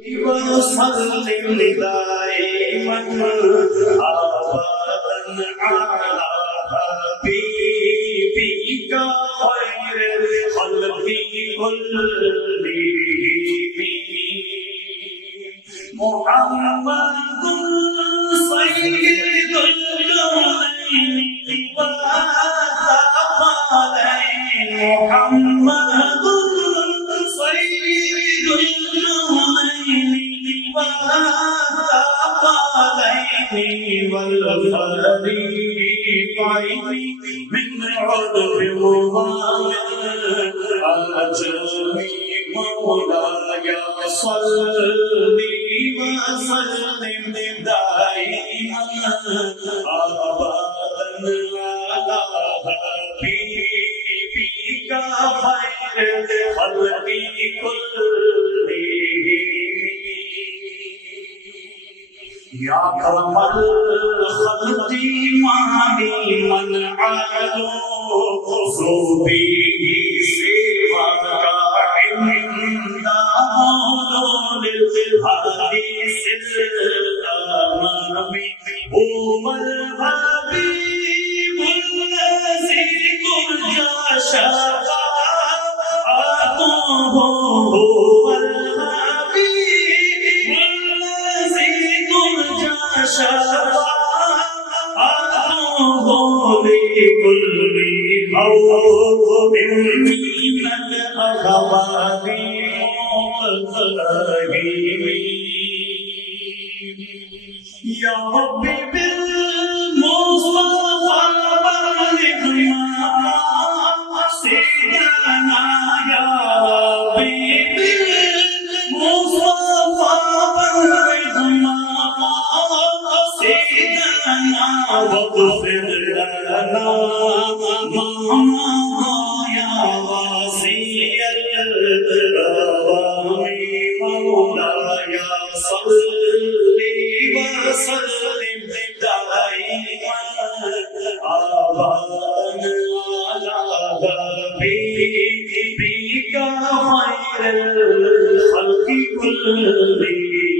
وسلم دائما ابدا على حبيبك خير الخلق كلهم محمد سيد الكونين والثقلين محمد سيد الكونين والثقلين والفريقين من عذر وضامن الجميع مولاي صل وسلم دائما ابدا على حبيبك خير الخلق كلهم يا أكرم الخلق مالي من علو صوبه سواك عند مولود الحديث الأمام هو الحبيب الذي ترجى شفاعته هو الحبيب الذي ترجى شفاعته لكل قوم من الأخوات يا ربي بالمصطفى بلغ مقاصدنا يا ربي بالمصطفى بلغ مقاصدنا واغفر لنا ما يا واسع الكرم مولاي صل وسلم دائما ابدا على حبيبك خير الخلق كلهم